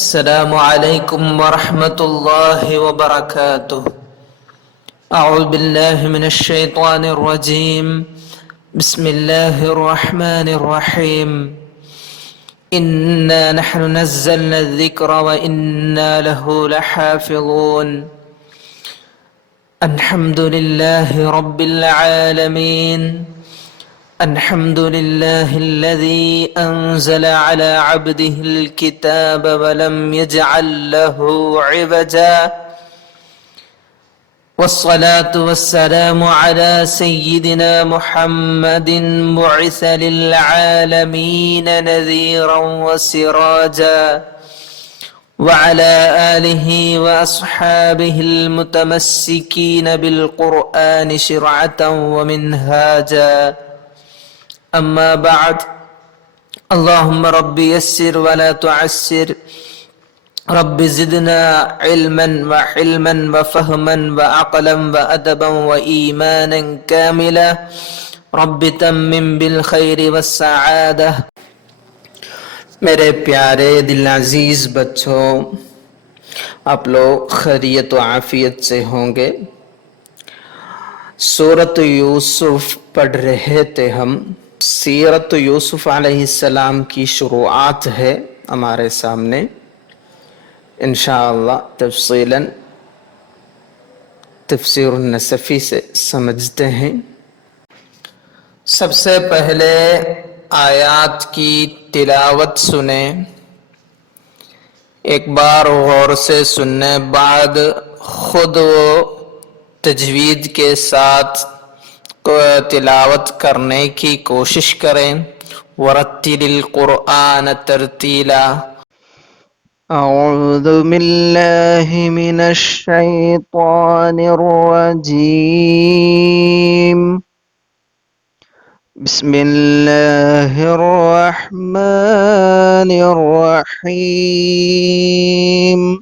السلام عليكم ورحمة الله وبركاته. أعوذ بالله من الشيطان الرجيم. بسم الله الرحمن الرحيم. إنا نحن نزلنا الذكر وإنا له لحافظون. الحمد لله رب العالمين. الحمد لله الذي أنزل على عبده الكتاب ولم يجعل له عوجا، والصلاة والسلام على سيدنا محمد بعث للعالمين نذيرا وسراجا، وعلى آله وأصحابه المتمسكين بالقرآن شرعة ومنهاجا. أما بعد، اللهم رب يسر ولا تعسر، رب زدنا علما وحلما وفهما وعقلا وأدبا وإيمانا كاملا، رب تمم بالخير والسعادة. میرے پیارے دل عزیز بچوں، آپ لوگ خیریت و عافیت سے ہوں گے۔ سورۃ یوسف پڑھ رہے تھے ہم۔ سیرت یوسف علیہ السلام کی شروعات ہے ہمارے سامنے، انشاءاللہ تفصیلاً تفسیر النصفی سے سمجھتے ہیں۔ سب سے پہلے آیات کی تلاوت سنیں، ایک بار غور سے سننے بعد خود وہ تجوید کے ساتھ تلاوت کرنے کی کوشش کریں۔ وَرَتِّلِ الْقُرْآنَ تَرْتِيلًا۔ اعوذ باللہ من الشیطان الرجیم، بسم اللہ الرحمن الرحیم۔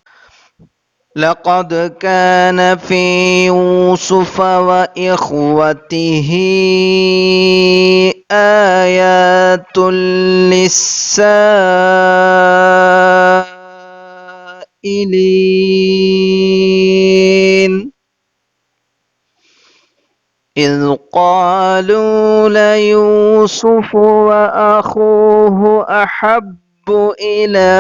لقد كان في يوسف وإخوته آيات للسائلين إذ قالوا ليوسف وأخوه أحب إلى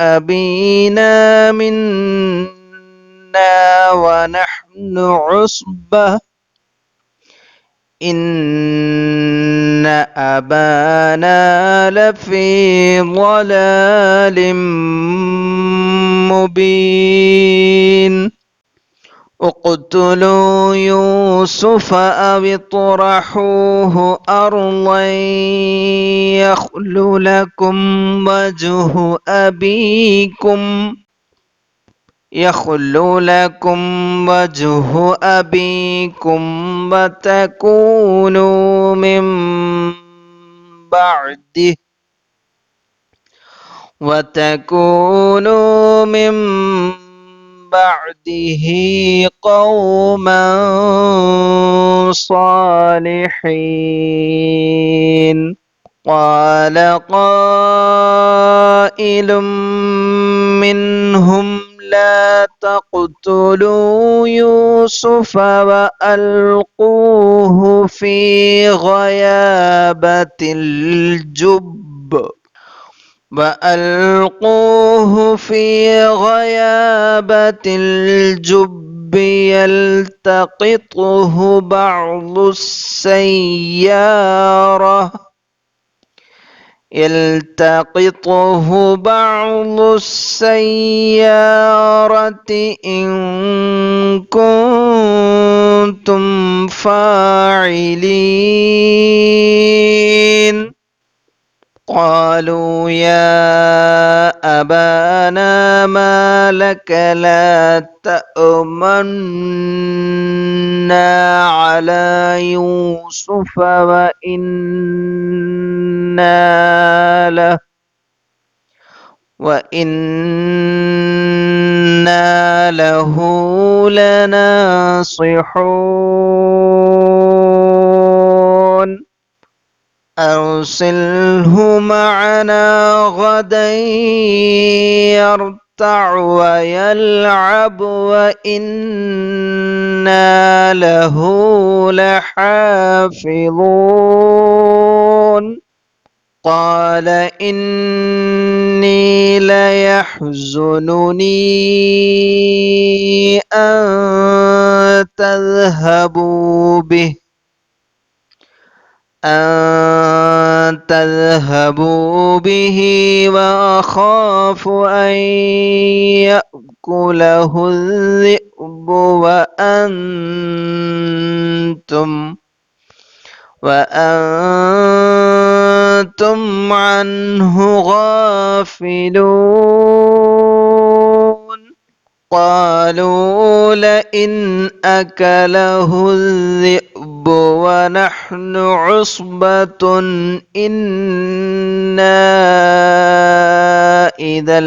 أبينا منا ونحن عصبة إن أبانا لفي ضلال مبين اقتلوا يوسف أو اطرحوه أرضا يخل لكم وجه أبيكم وتكونوا من بعده قوما صالحين. قال قائل منهم لا تقتلوا يوسف وألقوه في غيابة الجب يلتقطه بعض السيارة إن كنتم فاعلين. قالوا يا أبانا ما لك لا تأمنا على يوسف وإنا له لناصحون أرسله معنا غدا يرتع ويلعب وإنا له لحافظون قال إني ليحزنني أن تذهبوا به وأخاف أن يأكله الذئب وأنتم عنه غافلون قالوا لئن أكله الذئب ونحن عصبة إنا إذا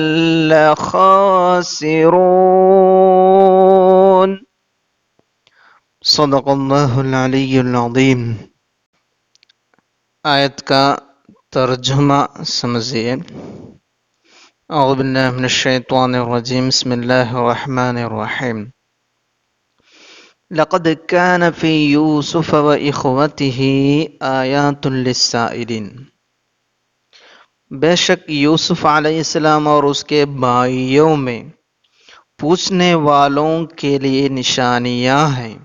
لخاسرون صدق اللہ العلی العظیم۔ آیت کا ترجمہ سمجھیے۔ اعوذ باللہ من الشیطان الرجیم، بسم اللہ الرحمن الرحیم۔ لقد كان في يوسف وإخوته آیات للسائلین، بے شک یوسف علیہ السلام اور اس کے بھائیوں میں پوچھنے والوں کے لیے نشانیاں ہیں۔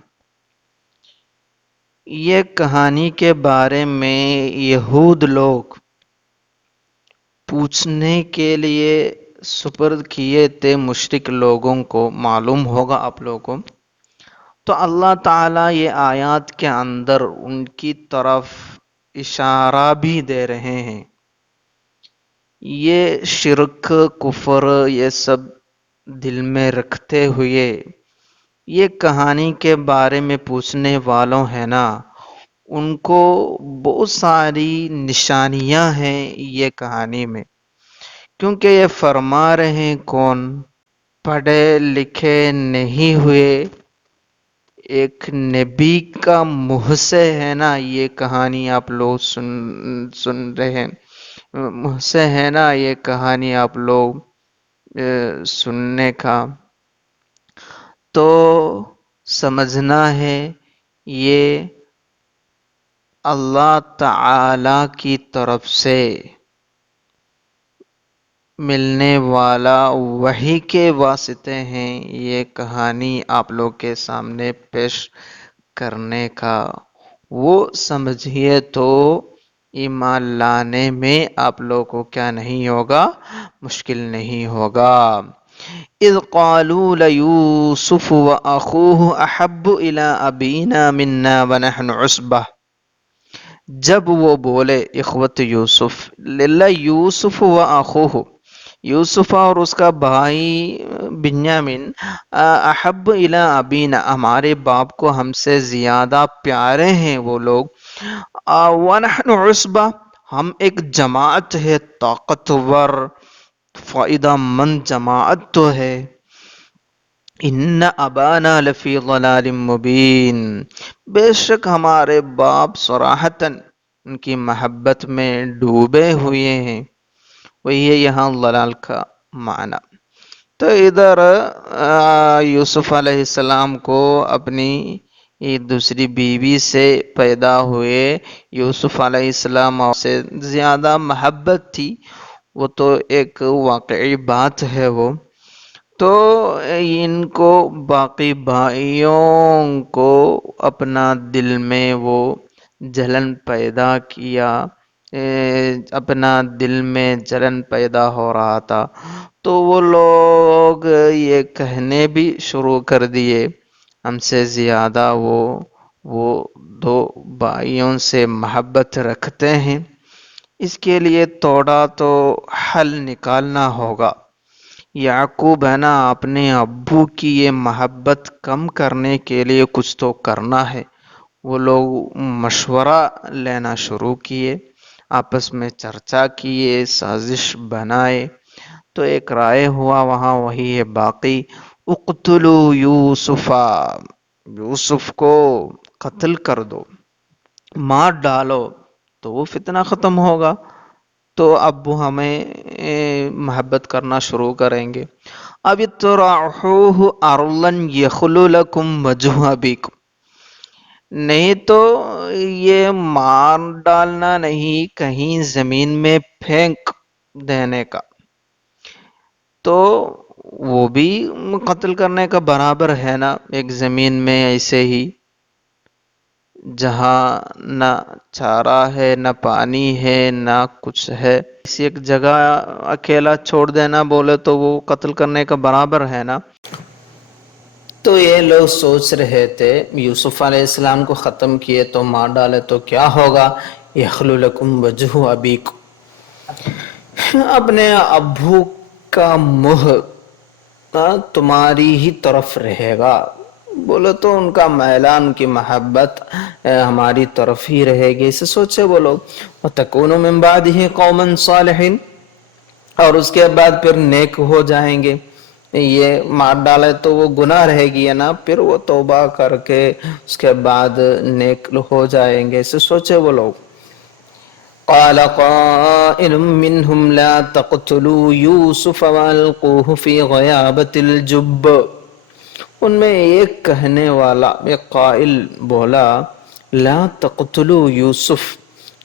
یہ کہانی کے بارے میں یہود لوگ پوچھنے کے لیے سپرد کیے تھے مشرک لوگوں کو، معلوم ہوگا آپ لوگوں کو۔ تو اللہ تعالیٰ یہ آیات کے اندر ان کی طرف اشارہ بھی دے رہے ہیں۔ یہ شرک، کفر، یہ سب دل میں رکھتے ہوئے یہ کہانی کے بارے میں پوچھنے والوں ہیں نا، ان کو بہت ساری نشانیاں ہیں یہ کہانی میں، کیونکہ یہ فرما رہے ہیں کون؟ پڑھے لکھے نہیں ہوئے ایک نبی کا منہ سے ہے نا یہ کہانی آپ لوگ سن رہے ہیں، منہ سے ہے نا یہ کہانی آپ لوگ سننے کا، تو سمجھنا ہے یہ اللہ تعالی کی طرف سے ملنے والا وحی کے واسطے ہیں یہ کہانی آپ لوگ کے سامنے پیش کرنے کا۔ وہ سمجھیے تو ایمان لانے میں آپ لوگ کو کیا نہیں ہوگا؟ مشکل نہیں ہوگا۔ اذ قالوا لیوسف واخوہ احب الی ابینا منا ونحن عصبہ، جب وہ بولے اخوت یوسف، یوسف و اخوہ، یوسف اور اس کا بھائی بنیامین، احب الی ابینا، ہمارے باپ کو ہم سے زیادہ پیارے ہیں وہ لوگ، ونحن عصبہ، ہم ایک جماعت ہے، طاقتور فائدہ مند جماعت تو ہے، ان ابانا لفی ضلال مبین، بے شک ہمارے باپ صراحتاً ان کی محبت میں ڈوبے ہوئے ہیں، وہی ہے یہاں ضلال کا معنی۔ تو ادھر یوسف علیہ السلام کو اپنی دوسری بیوی سے پیدا ہوئے یوسف علیہ السلام سے زیادہ محبت تھی، وہ تو ایک واقعی بات ہے وہ، تو ان کو باقی بھائیوں کو اپنا دل میں وہ جلن پیدا کیا، اپنا دل میں جلن پیدا ہو رہا تھا، تو وہ لوگ یہ کہنے بھی شروع کر دیے ہم سے زیادہ وہ دو بھائیوں سے محبت رکھتے ہیں، اس کے لیے تھوڑا تو حل نکالنا ہوگا۔ یعقوب ہے نا اپنے ابو کی یہ محبت کم کرنے کے لیے کچھ تو کرنا ہے، وہ لوگ مشورہ لینا شروع کیے، آپس میں چرچا کیے، سازش بنائے، تو ایک رائے ہوا وہاں، وہی ہے باقی، اقتلو یوسفا، یوسف کو قتل کر دو، مار ڈالو، تو وہ فتنہ ختم ہوگا، تو اب وہ ہمیں محبت کرنا شروع کریں گے۔ اب اطرحوہ ارضا یخل لکم وجہ ابیکم، نہیں تو یہ مار ڈالنا نہیں، کہیں زمین میں پھینک دینے کا، تو وہ بھی قتل کرنے کا برابر ہے نا، ایک زمین میں ایسے ہی جہاں نہ چارہ ہے نہ پانی ہے نہ کچھ ہے، اسی ایک جگہ اکیلا چھوڑ دینا بولے تو وہ قتل کرنے کا برابر ہے نا۔ تو یہ لوگ سوچ رہے تھے یوسف علیہ السلام کو ختم کیے تو مار ڈالے تو کیا ہوگا، یخلو لکم وجہ ابیکم، اپنے ابو کا منہ تمہاری ہی طرف رہے گا، بولو تو ان کا میلان کی محبت ہماری طرف ہی رہے گی، اسے سوچے وہ لوگ۔ وَتَكُونُ مِن بَعْدِهِ قَوْمًا صَالِحِينَ، اور اس کے بعد پھر نیک ہو جائیں گے، یہ مار ڈالے تو وہ گناہ رہے گی ہے نا، پھر وہ توبہ کر کے اس کے بعد نیک ہو جائیں گے، اسے سوچے وہ لوگ۔ قال قائل منهم لا تقتلوا يوسف والقوه في غيابة الجب، ان میں ایک کہنے والا، ایک قائل بولا لا تقتلوا یوسف،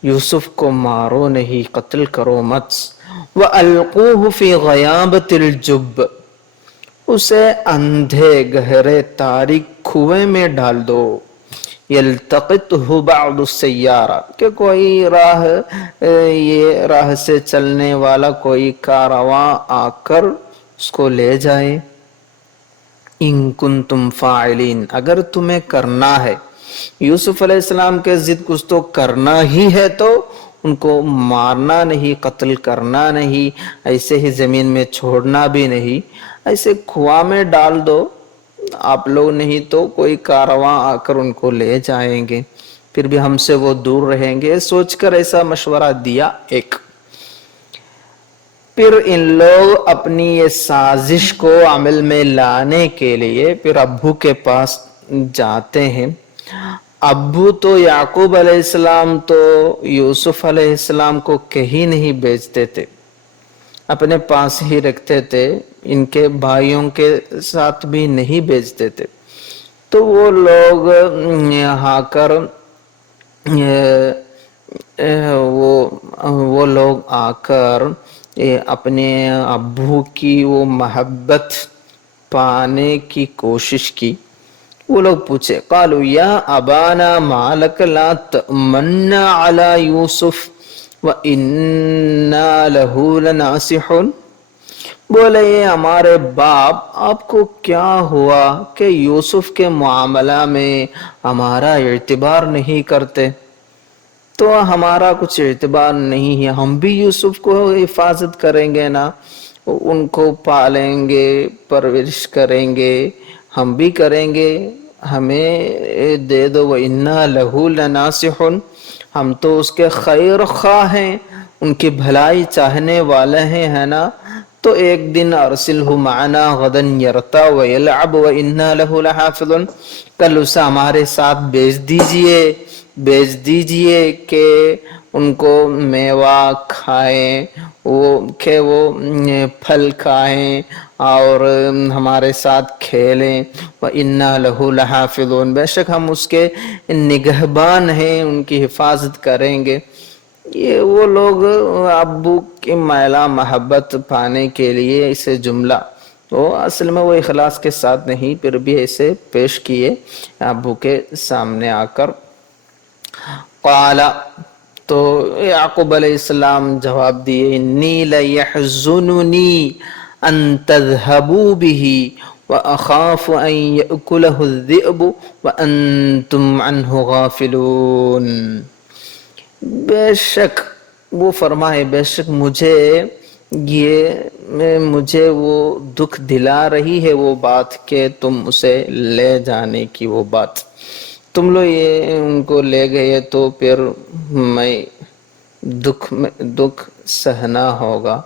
یوسف کو مارو نہیں، قتل کرو مت، وَأَلْقُوهُ فِي غَيَابَةِ الْجُبِّ، اسے اندھے گہرے تاریک کنویں میں ڈال دو، یلتقطہ بعض السیارہ، کہ کوئی یہ راہ سے چلنے والا کوئی کارواں آ کر اس کو لے جائے، ان کنتم فاعلین، اگر تمہیں کرنا ہے، یوسف علیہ السلام کے ضد کچھ تو کرنا ہی ہے، تو ان کو مارنا نہیں، قتل کرنا نہیں، ایسے ہی زمین میں چھوڑنا بھی نہیں، ایسے کنواں میں ڈال دو، آپ لوگ نہیں تو کوئی کارواں آ کر ان کو لے جائیں گے، پھر بھی ہم سے وہ دور رہیں گے، سوچ کر ایسا مشورہ دیا ایک۔ پھر ان لوگ اپنی یہ سازش کو عمل میں لانے کے لیے پھر ابو کے پاس جاتے ہیں۔ ابو تو یعقوب علیہ السلام تو یوسف علیہ السلام کو کہیں نہیں بیچتے تھے، اپنے پاس ہی رکھتے تھے، ان کے بھائیوں کے ساتھ بھی نہیں بیچتے تھے، تو وہ لوگ یہاں کر وہ لوگ آ کر اپنے ابو کی وہ محبت پانے کی کوشش کی، وہ لوگ پوچھے قالوا یا ابانا ما لک لا تأمنا علی یوسف وَإِنَّا لَهُ لَنَاصِحُونَ، بولے یہ ہمارے باپ، آپ کو کیا ہوا کہ یوسف کے معاملہ میں ہمارا اعتبار نہیں کرتے، تو ہمارا کچھ اعتبار نہیں ہے، ہم بھی یوسف کو حفاظت کریں گے نا، ان کو پالیں گے، پرورش کریں گے، ہم بھی کریں گے، ہمیں دے دو، وَإِنَّا لَهُ لَنَاصِحُونَ، ہم تو اس کے خیر خواہ ہیں، ان کی بھلائی چاہنے والے ہیں، ہے نا، تو ایک دن ارسلہ معنا غدا یرتع ویلعب وَإِنَّا لَهُ لَحَافِظُونَ، کل اسے ہمارے ساتھ بیچ دیجئے کہ ان کو میوہ کھائیں، کہ وہ پھل کھائیں اور ہمارے ساتھ کھیلیں، وَإِنَّا لَهُ لَحَافِظُونَ، بے شک ہم اس کے نگہبان ہیں، ان کی حفاظت کریں گے۔ یہ وہ لوگ ابو کی میلا محبت پانے کے لیے اسے جملہ، تو اصل میں وہ اخلاص کے ساتھ نہیں، پھر بھی ایسے پیش کیے ابو کے سامنے آ کر۔ قال، تو یعقوب علیہ السلام جواب دیے انی لیحزننی ان تذهبوا به واخاف ان یأکلہ الذئب وانتم عنہ غافلون، بے شک وہ فرمائے بے شک مجھے وہ دکھ دلا رہی ہے وہ بات کہ تم اسے لے جانے کی، وہ بات تم لوگ یہ ان کو لے گئے تو پھر میں دکھ سہنا ہوگا،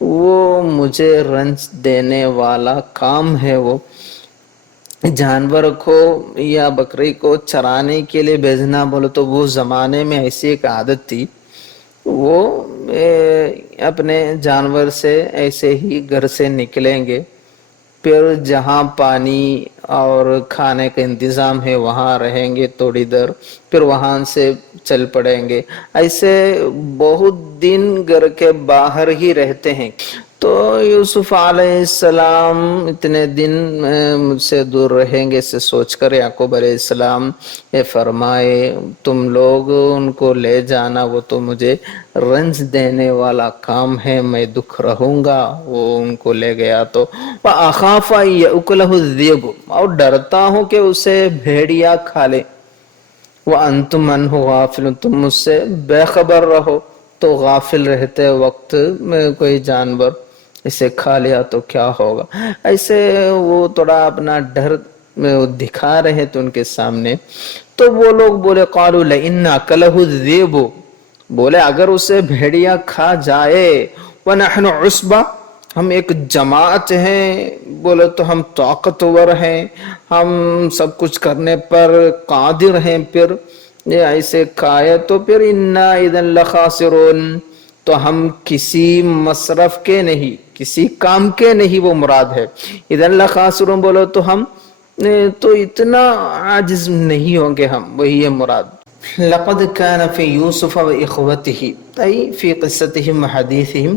وہ مجھے رنج دینے والا کام ہے۔ وہ جانور کو یا بکری کو چرانے کے لیے بھیجنا بولے تو وہ زمانے میں ایسی ایک عادت تھی، وہ اپنے جانور سے ایسے ہی گھر سے نکلیں گے، پھر جہاں پانی اور کھانے کا انتظام ہے وہاں رہیں گے تھوڑی دیر، پھر وہاں سے چل پڑیں گے، ایسے بہت دن گھر کے باہر ہی رہتے ہیں۔ تو یوسف علیہ السلام اتنے دن مجھ سے دور رہیں گے سے سوچ کر یعقوب علیہ السلام یہ فرمائے تم لوگ ان کو لے جانا، وہ تو مجھے رنج دینے والا کام ہے، میں دکھ رہوں گا۔ وہ ان کو لے گیا تو وَأَخَافَ أَن يَأْكُلَهُ الذِّئْبُ، اور ڈرتا ہوں کہ اسے بھیڑیا کھا لے۔ وَأَنْتُمْ عَنْهُ غَافِلُونَ، تم مجھ سے بے خبر رہو۔ تو غافل رہتے وقت میں کوئی جانور اسے کھا لیا تو کیا ہوگا؟ ایسے وہ تھوڑا اپنا ڈر میں دکھا رہے تھے ان کے سامنے۔ تو وہ لوگ بولے قَالُوا لَئِنْ أَكَلَهُ الذِّئْبُ، بولے اگر اسے بھیڑیا کھا جائے، وَنَحْنُ عُصْبَةٌ، ہم ایک جماعت ہیں، بولے تو ہم طاقتور ہیں، ہم سب کچھ کرنے پر قادر ہیں، پھر یہ ایسے کھائے تو پھر اِنَّا إِذًا لَخَاسِرُونَ، تو ہم کسی مصرف کے نہیں، کسی کام کے نہیں، وہ مراد ہے۔ اِذًا لَخَاسِرُونَ بولو تو ہم تو اتنا عاجز نہیں ہوں گے ہم، وہی ہے مراد۔ لقد كان في يوسف وإخوته أي في قصتهم وحديثهم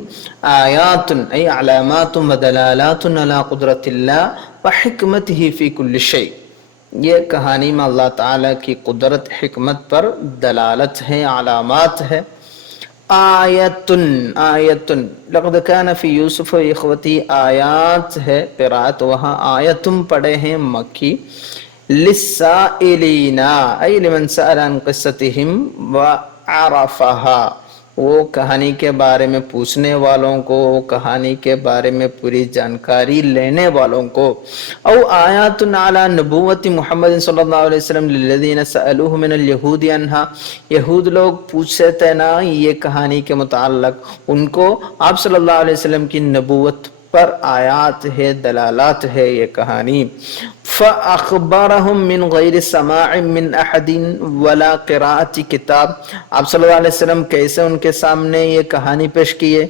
آيات أي علامات ودلالات على قدرة الله وحكمته في كل شيء، یہ کہانی میں اللہ تعالیٰ کی قدرت حکمت پر دلالت ہے، علامات ہے۔ آیتن آیتن لقد كان في يوسف وإخوته آیات ہے قرات، وہاں آیتم پڑھے ہیں مکی۔ للسائلین ای لمن سأل عن قصتهم وعرفها، وہ کہانی کے بارے میں پوچھنے والوں کو، کہانی کے بارے میں پوری جانکاری لینے والوں کو۔ او آیات علی نبوت محمد صلی اللہ علیہ وسلم للذین سألوه من اليہود عنها، یہود لوگ پوچھتے تھے نا یہ کہانی کے متعلق، ان کو آپ صلی اللہ علیہ وسلم کی نبوت پر آیات ہے، دلالات ہے یہ کہانی۔ فَأَخْبَرَهُم مِّن غَيْرِ سَمَاعٍ مِّن أَحَدٍ وَلَا قِرَاءَةِ کتاب، آپ صلی اللہ علیہ وسلم کیسے ان کے سامنے یہ کہانی پیش کیے؟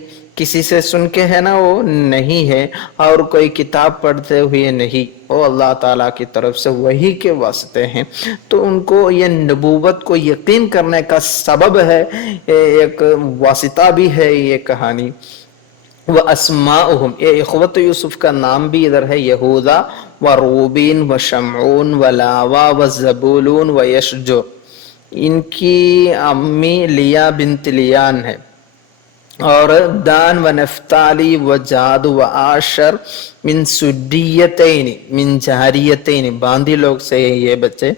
کسی سے سن کے ہے نا وہ نہیں ہے، اور کوئی کتاب پڑھتے ہوئے نہیں، وہ اللہ تعالیٰ کی طرف سے وحی کے واسطے ہیں۔ تو ان کو یہ نبوت کو یقین کرنے کا سبب ہے، ایک واسطہ بھی ہے یہ کہانی۔ وَأَسْمَاؤُهُمْ، یہ اخوت یوسف کا نام بھی ادھر ہے، یہودا وروبین وشمعون ولاوا وزبولون ویشجع، ان کی امی لیا بنت لیان ہے، اور دان و نفتالی و جاد و آشر من سدیتین من جاریتین، باندی لوگ سے یہ بچے،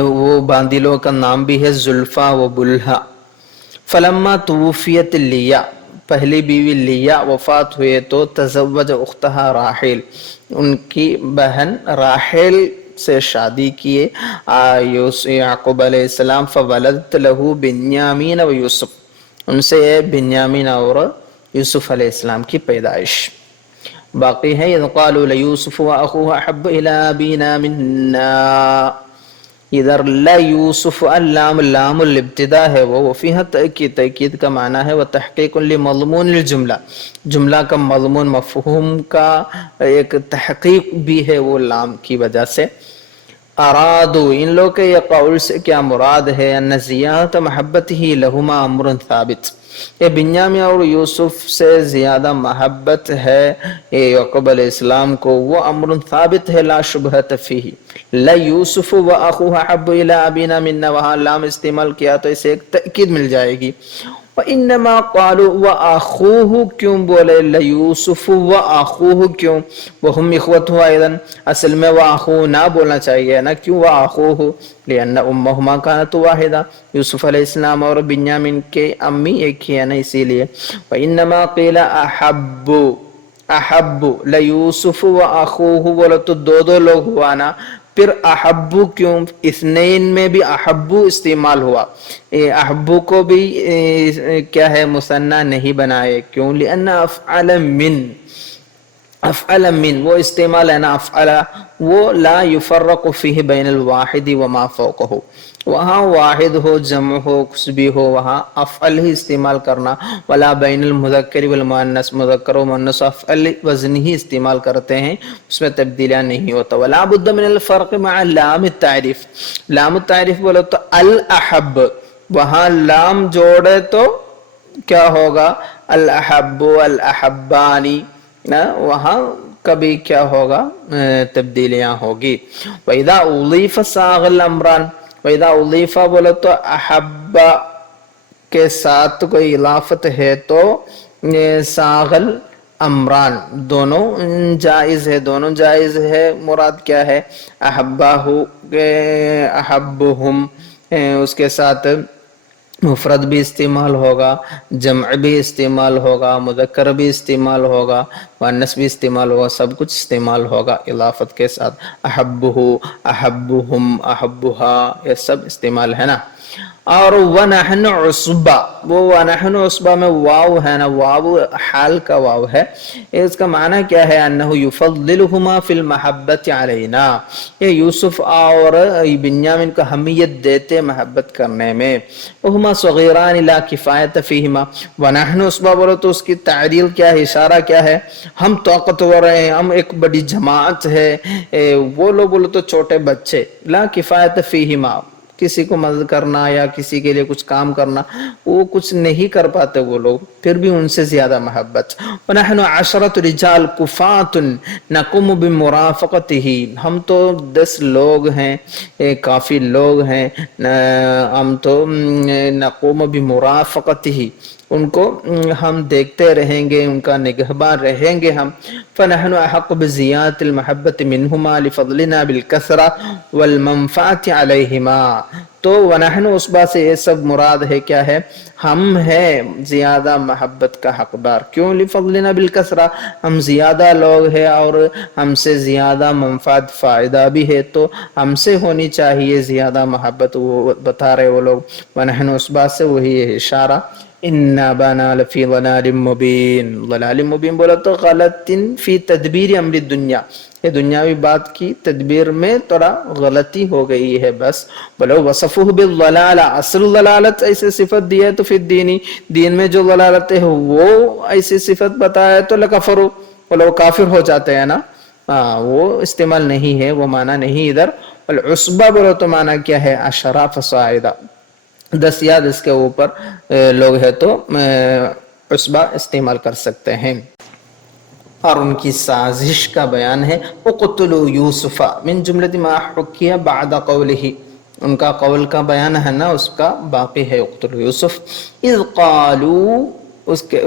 وہ باندی لوگ کا نام بھی ہے زلفا و بلہا۔ فلما توفیت لیا، پہلی بیوی لیا وفات ہوئے تو تزوج اختہا راحیل، ان کی بہن راحیل سے شادی کیے یعقوب علیہ السلام۔ فولدت لہو بنیامین و یوسف، ان سے بنیامین اور یوسف علیہ السلام کی پیدائش باقی ہے۔ اذ قالوا لیوسف واخوہ احب الی ابینا منا، ادھر لیوسف اللام لام الابتدا ہے، وہ فیہا تأکید کا معنی ہے، وتحقیق لمضمون الجملہ، جملہ کا مضمون مفہوم کا ایک تحقیق بھی ہے وہ لام کی وجہ سے۔ ارادو، ان لوگ کے یہ قول سے کیا مراد ہے؟ ان زیادت محبت ہی لہما امر ثابت، یہ بنیامین اور یوسف سے زیادہ محبت ہے یعقوب علیہ السلام کو، وہ امر ثابت ہے لا شبہۃ فیہ۔ لیوسف و اخوہ احب الی ابینا منا، وہاں لام استعمال کیا تو اسے ایک تأکید مل جائے گی۔ وَإِنَّمَا قَالُوا وَأَخُوهُ، کیوں بولے لیوسف وَأَخُوهُ کیوں؟ وَهُمْ إِخْوَتُهُ أَيْضًا، اصل میں وَأَخُوهُ نہ بولنا چاہیے نا، کیوں وَأَخُوهُ؟ لِأَنَّ أُمَّهُمَا كَانَتْ وَاحِدَةً، یوسف علیہ السلام اور بنیامین کے امی ایک ہی ہے نا، اسی لیے۔ وَإِنَّمَا قِيلَ أَحَبُّ لیوسف وَأَخُوهُ، بولے تو دو لوگ ہوا نا، پھر احبو کیوں؟ اثنین میں بھی احبو استعمال ہوا، احبو کو بھی کیا ہے مثنیٰ نہیں بنائے، کیوں؟ لأن افعل من، افعل من وہ استعمال ہے نا، افعل وہ لا یفرق فیہ بین الواحد وما فوقہ، وہاں واحد ہو جمع ہو کچھ بھی ہو وہاں افعل ہی استعمال کرنا، ولا بین المذکر والمؤنث، مذکر و مؤنث افعل وزن ہی استعمال کرتے ہیں، اس میں تبدیلیاں نہیں ہوتا۔ ولا بد من الفرق مع لام التعریف، لام التعریف بولو تو الاحب، وہاں لام جوڑے تو کیا ہوگا؟ الاحب الاحبانی، وہاں کبھی کیا ہوگا؟ تبدیلیاں ہوگی۔ وَإِذَا أُضِيفَ صَاغَ الْأَمْرَانِ، وَإِذَا أُضِيفَ بولو تو احب کے ساتھ کوئی اضافت ہے تو ساغل امران، دونوں جائز ہے، دونوں جائز ہے۔ مراد کیا ہے؟ احباہ احبہم، اس کے ساتھ مفرد بھی استعمال ہوگا، جمع بھی استعمال ہوگا، مذکر بھی استعمال ہوگا، مؤنث بھی استعمال ہوگا، سب کچھ استعمال ہوگا اضافت کے ساتھ۔ احبہ، احبہم، احبہا، یہ سب استعمال ہے نا۔ اور وَنَحْنُ عُصْبَةٌ، وہ وَنَحْنُ عُصْبَةٌ میں واو ہے نا، واو حال کا واو ہے، اس کا معنی کیا ہے؟ أَنَّهُ يُفَضِّلُهُمَا فِي الْمَحَبَّةِ عَلَيْنَا، یہ یوسف اور بنیامین کو اہمیت دیتے محبت کرنے میں۔ وَهُمَا صَغِيرَانِ لَا كِفَايَةَ فِيهِمَا، وَنَحْنُ عُصْبَةٌ بولو تو اس کی تعلیل کیا ہے؟ اشارہ کیا ہے؟ ہم طاقتور ہیں، ہم ایک بڑی جماعت ہے، وہ لوگ بولو تو چھوٹے بچے، لا کفایت فیہما، کسی کو مدد کرنا یا کسی کے لیے کچھ کام کرنا وہ کچھ نہیں کر پاتے وہ لوگ، پھر بھی ان سے زیادہ محبت۔ وَنَحْنُ عَشْرَةُ رِجَالٍ كُفَاةٌ نَقُومُ بِمُرَافَقَتِهِ، ہم تو 10 لوگ ہیں، کافی لوگ ہیں، ہم تو نقوم بمرافقتہ، ان کو ہم دیکھتے رہیں گے، ان کا نگہبان رہیں گے ہم۔ فنحن احق بزیادۃ المحبۃ منہما لفضلنا بالکثرۃ والمنفعۃ علیہما، تو ونحن عصبہ سے یہ سب مراد ہے کیا ہے؟ ہم ہیں زیادہ محبت کا حقدار، کیوں؟ لفضلنا بالکثرۃ، ہم زیادہ لوگ ہیں اور ہم سے زیادہ منفعت فائدہ بھی ہے، تو ہم سے ہونی چاہیے زیادہ محبت، وہ بتا رہے وہ لوگ۔ ونحن عصبہ سے وہی اشارہ ان ابانا لفی ضلال مبین، ضلال مبین بولا تو غلط فی تدبیر امر الدنیا، یہ دنیاوی بات کی تدبیر میں تھوڑا غلطی ہو گئی ہے بس۔ بولو وصفہ بالضلال، اصل ضلالت ایسے صفت دی ہے تو فی الدین، دین میں جو ضلالت ہے وہ ایسی صفت بتایا تو لکفروا، بولو کافر ہو جاتے ہیں نا، وہ استعمال نہیں ہے، وہ معنی نہیں ادھر۔ العصبہ بولو تو معنی کیا ہے؟ عشرہ فصاعدا، 10 یا 10 کے اوپر لوگ ہے تو عصبہ استعمال کر سکتے ہیں۔ اور ان کی سازش کا بیان ہے اقتلوا یوسف من جملۃ ما حکی بعد قولہ، ان کا قول کا بیان ہے نا، اس کا باقی ہے اقتلوا یوسف، اذ قالوا، اس کے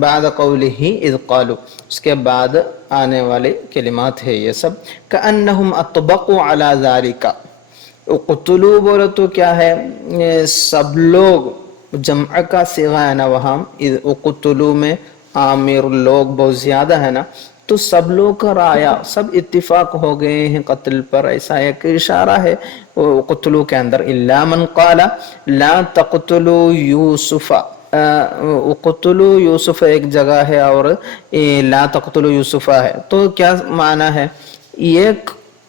بعد قولہ اذ قالوا، اس کے بعد آنے والے کلمات ہے یہ سب۔ کأنہم اطبقوا علی ذالک، اقتلوا بولو تو کیا ہے؟ سب لوگ، جمع کا صیغہ ہے نا وہاں، اقتلوا میں عامر لوگ بہت زیادہ ہے نا، تو سب لوگ کا رایا، سب اتفاق ہو گئے ہیں قتل پر، ایسا ایک اشارہ ہے قتلوا کے اندر۔ الا من قال لا تقتلوا یوسف، قتلوا یوسف ایک جگہ ہے اور لا تقتلوا یوسف ہے، تو کیا معنی ہے؟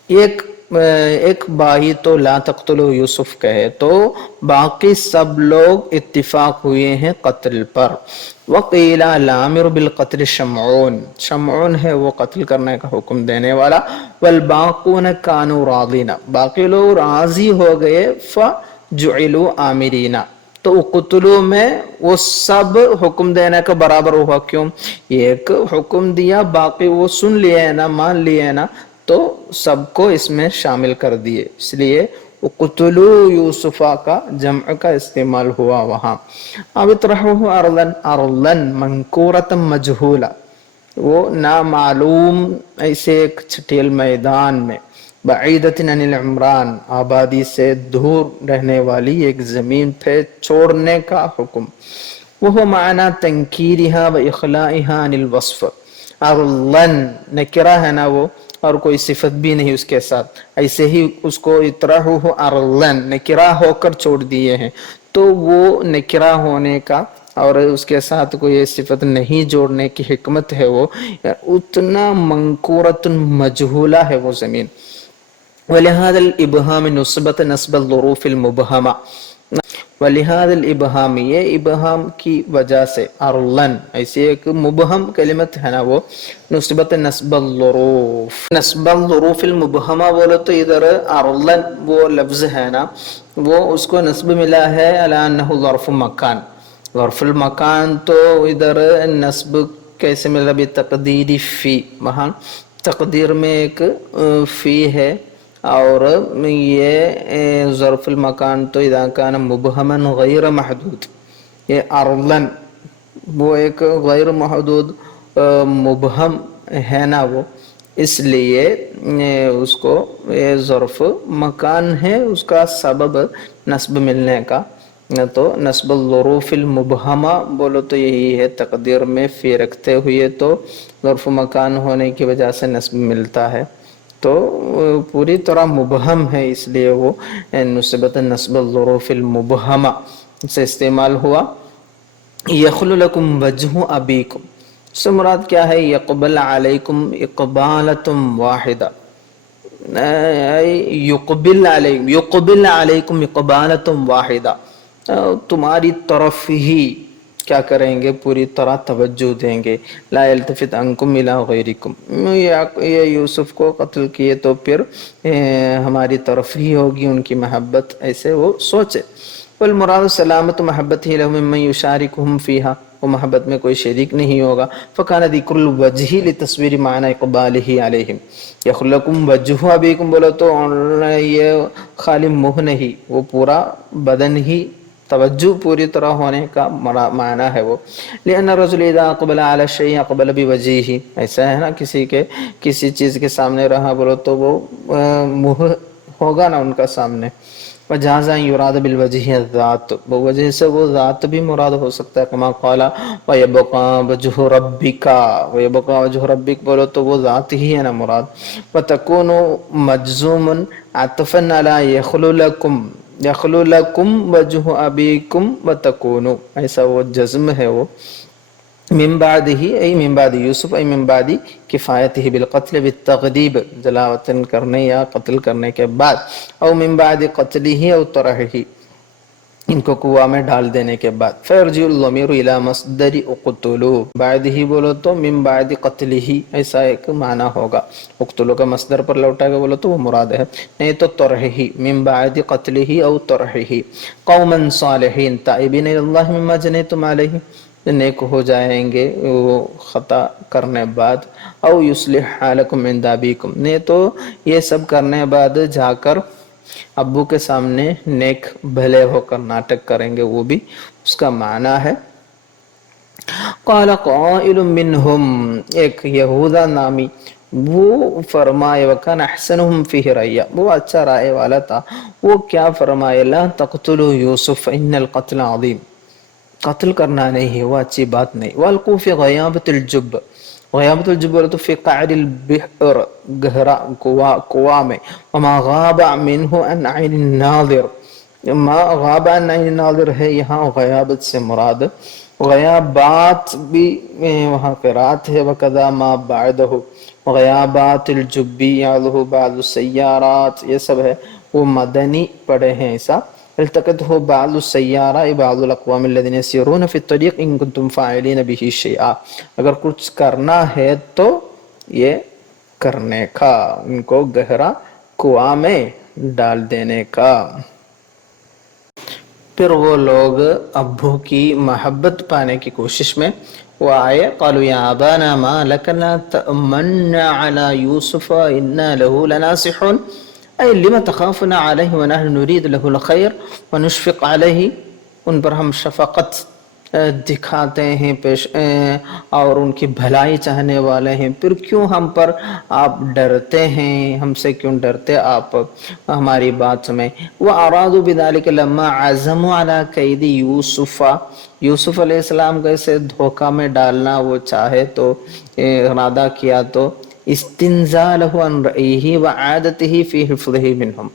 ایک بھائی تو لا تقتلوا یوسف کہے تو باقی سب لوگ اتفاق ہوئے ہیں قتل پر۔ وقیل الامر بالقتل شمعون، شمعون ہے وہ قتل کرنے کا حکم دینے والا، والباقون کانوا راضین، باقی لوگ راضی ہو گئے، فجعلوا آمرین، تو قتلوا میں وہ سب حکم دینے کا برابر ہوا، کیوں؟ ایک حکم دیا باقی وہ سن لیے ہے نا، مان لیے ہے نا، تو سب کو اس میں شامل کر دیے، اس لیے قتلوا یوسفا کا جمع کا استعمال ہوا وہاں۔ اب اطرحوہ ارضا، ارضا منکورتا مجہولا، وہ نامعلوم ایسے ایک چھٹیل میدان میں، بعیدۃ عن العمران، آبادی سے دور رہنے والی ایک زمین پہ چھوڑنے کا حکم۔ وہ معنی تنکیرها و اخلائها عن الوصف، ارضا نکرہ ہے نا وہ، اور کوئی صفت بھی نہیں اس کے ساتھ، ایسے ہی اس کو اطرحوہ ارلن نکرہ ہو کر چھوڑ دیے ہیں، تو وہ نکرہ ہونے کا اور اس کے ساتھ کوئی صفت نہیں جوڑنے کی حکمت ہے، وہ اتنا منکورۃ مجہولہ ہے وہ زمین۔ وَلِهَذَا الْإِبْهَامِ نُصِبَتْ نَصْبَ الظُّرُوفِ الْمُبْهَمَةِ، وَلِهَذَا الْإِبْهَامِ، یہ ابہام کی وجہ سے، ارلن ایسی ایک مبہم کلمت ہے نا، وہ نصبت نصب الظروف، نصب الظروف المبہمہ بولو تو ادھر ارلن وہ لفظ ہے نا، وہ اس کو نصب ملا ہے علی انہ ظرف مکان۔ ظرف المکان تو ادھر نصب کیسے ملا؟ بتقدیر فی، وہاں تقدیر میں ایک فی ہے، اور یہ ظرف المکان تو اذا کان مبہما غیر محدود، یہ ارلن وہ ایک غیر محدود مبہم ہے نا، وہ اس لیے اس کو یہ ظرف مکان ہے، اس کا سبب نصب ملنے کا، تو نصب الظروف المبہمہ بولو تو یہی ہے، تقدیر میں فی رکھتے ہوئے تو ظرف مکان ہونے کی وجہ سے نصب ملتا ہے، تو پوری طرح مبہم ہے، اس لیے وہ نصبت نصب الظروف المبہمہ سے استعمال ہوا۔ یخل لکم وجہ ابیکم، اس سے مراد کیا ہے؟ یقبل علیکم اقبالتم واحدہ، یقبل علیکم اقبالتم واحدہ، تمہاری طرف ہی کیا کریں گے؟ پوری طرح توجہ دیں گے، لا یلتفت عنکم الی غیرکم، یہ یوسف کو قتل کیے تو پھر ہماری طرف ہی ہوگی ان کی محبت، ایسے وہ سوچے۔ والمراد سلامت محبت ہی لہم ممن یشارکہم فیہا، وہ محبت میں کوئی شریک نہیں ہوگا۔ فکان ذکر الوجہ لتصویر معنی اقبالہ علیہم، یخلقکم وجہ ابیکم بولو تو یہ خالی منہ نہیں، وہ پورا بدن ہی توجہ پوری طرح ہونے کا معنی ہے وہ۔ لأن الرجل اذا اقبل على الشيء اقبل بوجهه، ایسا ہے نا، کسی چیز کے سامنے رہا بولو تو وہ منہ ہوگا نا ان کا سامنے۔ وجاز ان یراد بالوجہ الذات، وہ وجہ سے وہ ذات بھی مراد ہو سکتا ہے، کما قال ويبقى وجه ربک، ويبقى وجه ربک بولو تو وہ ذات ہی ہے نا مراد۔ وتكون مجزوم عطفا على یخلو لکم، یخلو لکم وجہ ابیکم وتکونو، ایسا وہ جزم ہے وہ۔ من بعدہ ای من بعد یوسف ای من بعد کفایتہ بالقتل بالتغریب، جلاوطن کرنے یا قتل کرنے کے بعد، او من بعد قتلہ او طرحہ، ان کو کنواں میں ڈال دینے کے بعد۔ فیرجع الضمیر الی مصدر اقتلوا، بعد ہی بولو تو من بعد قتلہ، ایسا ایک معنی ہوگا، اقتلوا کا مصدر پر لوٹا گا بولو تو وہ مراد ہے، نہیں تو طرحہ، من بعد قتلہ او طرحہ۔ قوما صالحین تائبین الی اللہ مما جنیتم علیہ، نیک ہو جائیں گے وہ خطا کرنے بعد، او یصلح حالکم عند ابیکم، نہیں تو یہ سب کرنے بعد جا کر ابو کے سامنے نیک بھلے ہو کر ناٹک کریں گے، وہ بھی اس کا معنی ہے۔ قال قائل منہم، ایک یہوذا نامی وہ فرمائے، وکان احسنہم فیہ رأیا، وہ اچھا رائے والا تھا، وہ کیا فرمائے؟ لا تقتلوا یوسف ان القتل عظیم، قتل کرنا نہیں ہے، وہ اچھی بات نہیں۔ والقوا فی غیابۃ الجب، غیابۃ الجب بولے تو فی قعر البحر، گہرا کنواں میں، وما غاب منہ عن عین الناظر، ما غاب عن عین الناظر ہے یہاں غیابت سے مراد، غیابات بھی وہاں قرات ہے، وکذا ما بعدہ غیابات الجبی یعلہ بعض السیارات، یہ سب ہے وہ مدنی پڑھے ہیں ایسا۔ التقطه بعض السیارہ بعض الاقوام الذین یسیرون فی الطریق ان کنتم فاعلین به شیئا، اگر کچھ کرنا ہے تو یہ کرنے کا، ان کو گہرا کنواں میں ڈال دینے کا۔ پھر وہ لوگ ابو کی محبت پانے کی کوشش میں وہ آئے، قالوا یا ابانا ما لک لا تأمنا علی یوسف انا له لناصحون، اے لما تخافنا علیہ ونحن نرید له الخیر ونشفق علیہ، ان پر ہم شفقت دکھاتے ہیں پیش اور ان کی بھلائی چاہنے والے ہیں، پھر کیوں ہم پر آپ ڈرتے ہیں؟ ہم سے کیوں ڈرتے آپ ہماری بات میں؟ وَأَرَادُوا بِذَلِكَ لَمَّا عَزَمُوا عَلَى كَيْدِ يُوسُفَ، یوسف علیہ السلام کو اسے دھوکہ میں ڈالنا وہ چاہے تو ارادہ کیا تو استنزاله عن رأيه وعادته في حفظه منهم.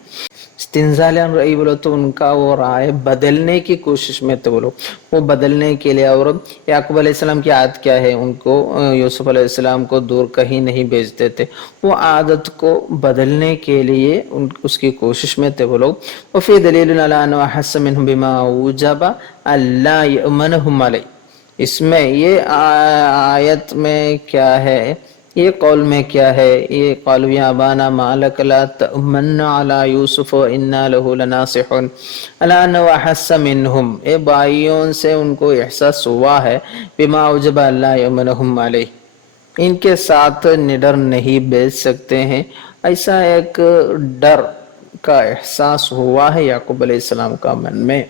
استنزال عن رأی بولو تو ان کا وہ رائے بدلنے کی کوشش میں تھے وہ لوگ، وہ بدلنے کے لیے. اور یعقوب علیہ السلام کی عادت کیا ہے، ان کو یوسف علیہ السلام کو دور کہیں نہیں بھیجتے تھے، وہ عادت کو بدلنے کے لیے اس کی کوشش میں تھے وہ لوگ. وفی دلیل علی انہ احس منہم بما اوجب الا یؤمنہم علیہ. اس میں یہ آیت میں کیا ہے، یہ قول میں کیا ہے، یہ قالوا یا ابانا ما لک لا تأمن علی یوسف انا له لناصحون الا انه احس منہم. اے بھائیوں سے ان کو احساس ہوا ہے بما اوجب الا یؤمنہم علیہ، ان کے ساتھ نڈر نہیں بیچ سکتے ہیں، ایسا ایک ڈر کا احساس ہوا ہے یعقوب علیہ السلام کا من میں.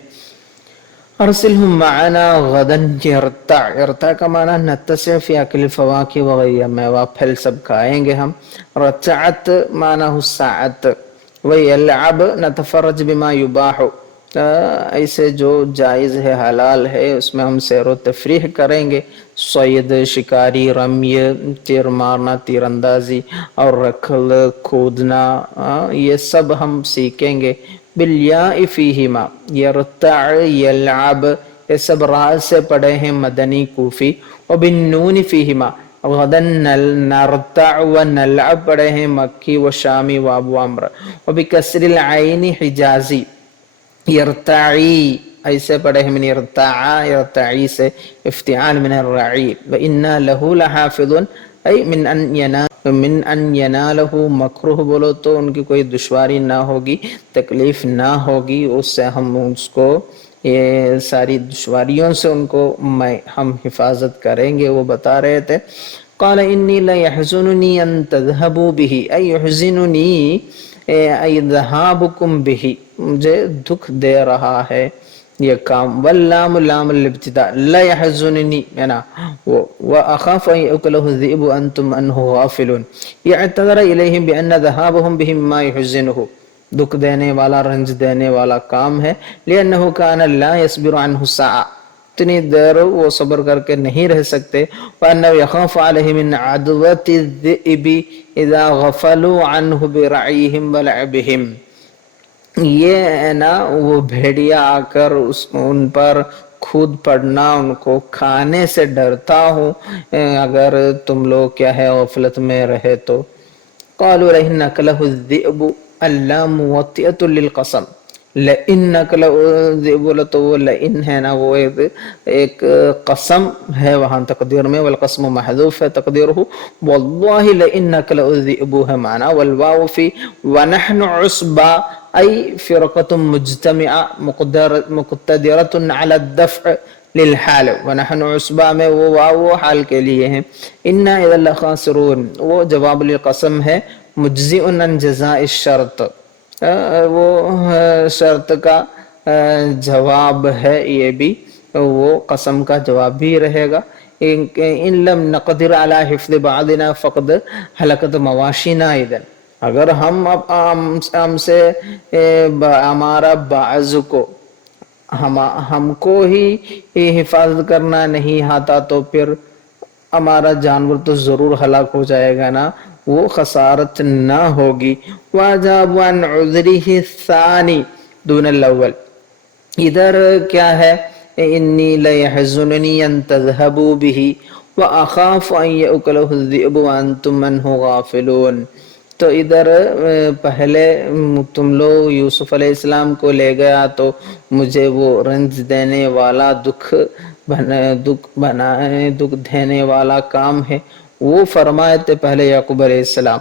ارسلہم معنا غدا یرتع. یرتع کا معنی نتسع فی اکل الفواکہ وغیرہ، میوہ پھل سب کھائیں گے ہم. رتعت معنی ساعت. ویلعب نتفرج بما یباح، ایسے جو جائز ہے حلال ہے اس میں ہم سیر و تفریح کریں گے. صید شکاری، رمی تیر مارنا تیر اندازی، اور رکھل کودنا، یہ سب ہم سیکھیں گے. بالیاء فیہما، یرتع یلعب، یہ سب راء سے پڑھے ہیں مدنی کوفی. وبالنون فیہما، غدا نرتع و نلعب پڑھے ہیں مکی و شامی و ابو عمرو. وبکسر العین حجازی، یرتعی ایسے پڑھے ہیں من یرتعا، یرتعی سے افتعال من الرعی. وَإِنَّا لَهُ لَحَافِظٌ، ای من ان ینالہ مکروہ بولو تو ان کی کوئی دشواری نہ ہوگی، تکلیف نہ ہوگی، اس سے ہم اس کو یہ ساری دشواریوں سے ان کو ہم حفاظت کریں گے. وہ بتا رہے تھے قال انی لیحزننی ان تذهبوا به، ای یحزننی ای ذهابکم به، مجھے دکھ دے رہا ہے یہ کام. واللام لام الابتداء، لا يحزننی نا، واخاف ان یاکلہ الذئب وانتم عنہ غافلون. اعتذر الیہم بان ذهابهم به ما يحزنه، دکھ دینے والا رنج دینے والا کام ہے. لأنه كان لا يصبر عنه ساعة، اتنی دیر وہ صبر کر کے نہیں رہ سکتے. وأنه يخاف عليه من عدوة الذئب إذا غفلوا عنه برعيهم ولعبهم، یہ ہے نا وہ بھیڑیا آ کر ان پر کھود پڑنا، ان کو کھانے سے ڈرتا ہوں اگر تم لوگ کیا ہے غفلت میں رہے تو. قالوا لئن أكله الذئب، اللام موطئة للقسم. لئن أكله الذئب تو وہ لئن ہے نا وہ ایک قسم ہے وہاں تقدیر میں، والقسم محذوف ہے تقدیرہ. واللہ لئن أكله الذئب ہے معنی. والواو فی ونحن عصبہ ای فرقة مجتمعہ مقتدرة على الدفع للحال. ونحن عصبہ میں وہ واو حال کے لیے ہیں. انا اذا لخاسرون، وہ جواب للقسم ہے، مجزئ عن جزاء الشرط، وہ شرط کا جواب ہے یہ بھی، وہ قسم کا جواب بھی رہے گا. ان لم نقدر على حفظ بعضنا فقد ہلکت مواشینا. اذن اگر ہم سے ہمارا بعض کو ہم کو ہی حفاظت کرنا نہیں آتا تو پھر ہمارا جانور تو ضرور ہلاک ہو جائے گا نا، وہ خسارت نہ ہوگی. واجاب عن عذره الثانی دون الاول، ادھر کیا ہے انی لیحزننی ان تذهبوا به واخاف ان یاکلہ الذئب وانتم عنہ غافلون. تو ادھر پہلے تم لوگ یوسف علیہ السلام کو لے گیا تو مجھے وہ رنج دینے والا دکھ دینے والا کام ہے، وہ فرمائے تھے پہلے یعقوب علیہ السلام.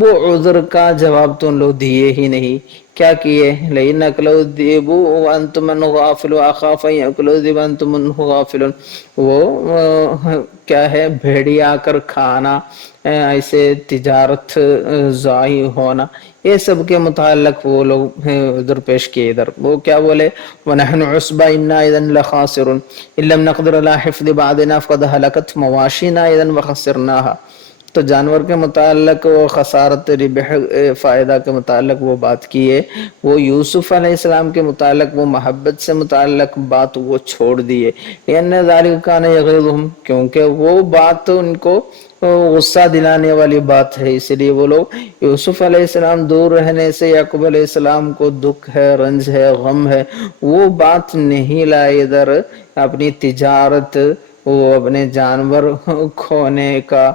وہ عذر کا جواب تو ان لوگ دیے ہی نہیں. کیا کیے؟ لئن أكله الذئب وانتم عنه غافلون اخاف ان يأكله الذئب وانتم عنه غافلون. وہ کیا ہے بھیڑیا آ کر کھانا، ایسے تجارت ضائع ہونا، یہ سب کے متعلق وہ لوگ ادھر پیش کیے. ادھر وہ کیا بولے وَنَحْنُ عُصْبَةٌ إِنَّا إِذًا لَخَاسِرُونَ إِن لَمْ نَقْدِرْ عَلَى حِفْظِ بَعْضِنَا فَقَدْ هَلَكَتْ مَوَاشِينَا إِذًا وَخَسِرْنَاهَا. تو جانور کے متعلق وہ خسارت ربح فائدہ کے متعلق وہ بات کی ہے. وہ یوسف علیہ السلام کے متعلق وہ محبت سے متعلق بات وہ چھوڑ دیے. لِأَنَّ ذَلِكَ كَانَ يَغِيظُهُمْ، کیونکہ وہ بات ان کو غصہ دلانے والی بات ہے، اس لیے وہ لوگ یوسف علیہ السلام دور رہنے سے یعقوب علیہ السلام کو دکھ ہے، رنج ہے، غم ہے، وہ بات نہیں لائے ادھر اپنی تجارت، وہ اپنے جانور کھونے کا،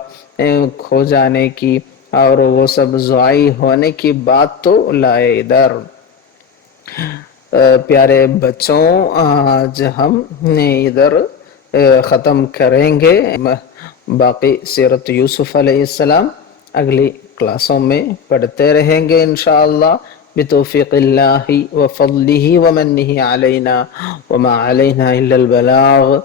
کھو جانے کی اور وہ سب ضائع ہونے کی بات تو لائے ادھر۔ پیارے بچوں، آج ہم ادھر ختم کریں گے، باقی سیرت یوسف علیہ السلام اگلی کلاسوں میں پڑھتے رہیں گے انشاءاللہ بتوفیق اللہ وفضلہ ومنہ علینا وما علینا الا البلاغ۔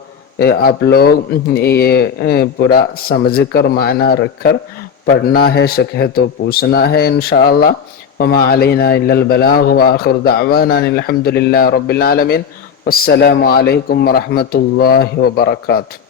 آپ لوگ یہ پورا سمجھ کر معنی رکھ کر پڑھنا ہے، شک ہے تو پوچھنا ہے انشاءاللہ۔ وما علینا الا البلاغ وآخر دعوانا الحمد للہ رب العالمین۔ والسلام علیکم ورحمۃ اللہ وبرکاتہ۔